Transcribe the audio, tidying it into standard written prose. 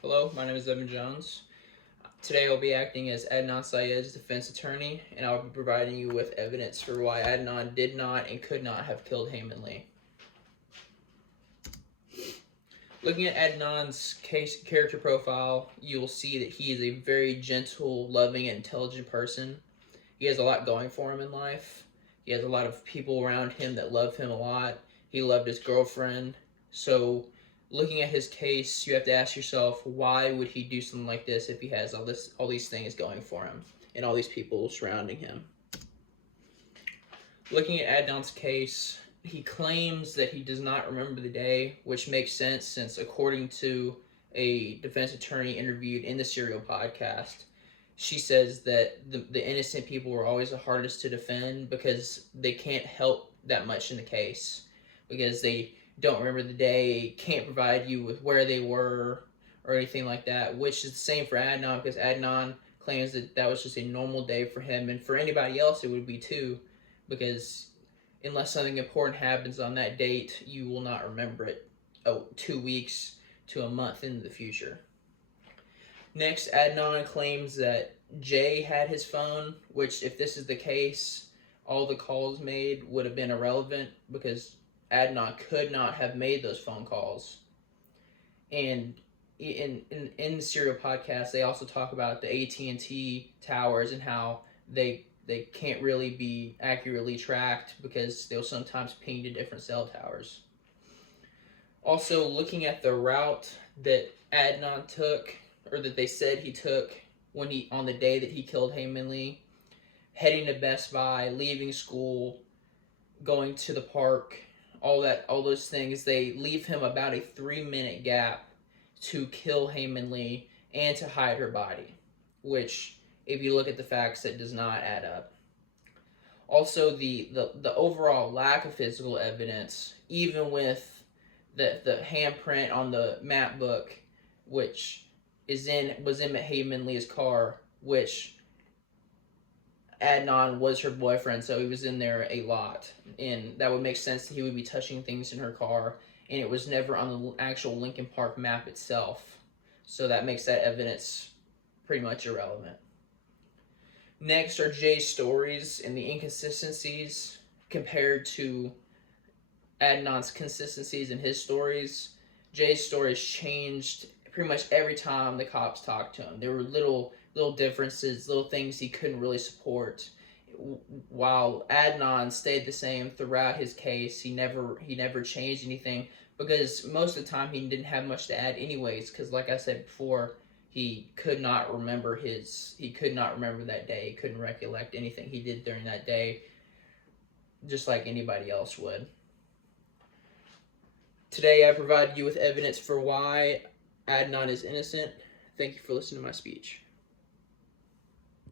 Hello, my name is Evan Jones. Today I'll be acting as Adnan Sayed's defense attorney, and I'll be providing you with evidence for why Adnan did not and could not have killed Hae-Min Lee. Looking at Adnan's character profile, you will see that he is a very gentle, loving, and intelligent person. He has a lot going for him in life. He has a lot of people around him that love him a lot. He loved his girlfriend. So looking at his case, you have to ask yourself, why would he do something like this if he has all these things going for him and all these people surrounding him? Looking at Adnan's case, he claims that he does not remember the day, which makes sense since according to a defense attorney interviewed in the Serial podcast, she says that the innocent people were always the hardest to defend because they can't help that much in the case because they don't remember the day, can't provide you with where they were or anything like that, which is the same for Adnan because Adnan claims that that was just a normal day for him, and for anybody else it would be too, because unless something important happens on that date, you will not remember it 2 weeks to a month into the future. Next, Adnan claims that Jay had his phone, which if this is the case, all the calls made would have been irrelevant because Adnan could not have made those phone calls. And in the Serial podcast, they also talk about the AT&T towers and how they can't really be accurately tracked because they'll sometimes ping to different cell towers. Also, looking at the route that Adnan took, or that they said he took on the day that he killed Hae-Min Lee, heading to Best Buy, leaving school, going to the park, all those things, they leave him about a 3-minute gap to kill Hae-Min Lee and to hide her body, which, if you look at the facts, that does not add up. Also, the overall lack of physical evidence, even with the handprint on the map book, which was in Hae-Min Lee's car, which Adnan was her boyfriend, so he was in there a lot, and that would make sense that he would be touching things in her car, and it was never on the actual Lincoln Park map itself, so that makes that evidence pretty much irrelevant. Next are Jay's stories and the inconsistencies compared to Adnan's consistencies in his stories. Jay's stories changed pretty much every time the cops talked to him. There were little differences, little things he couldn't really support. While Adnan stayed the same throughout his case, he never changed anything because most of the time he didn't have much to add anyways, because like I said before, he could not remember that day. He couldn't recollect anything he did during that day, just like anybody else would. Today I provided you with evidence for why Adnan is innocent. Thank you for listening to my speech.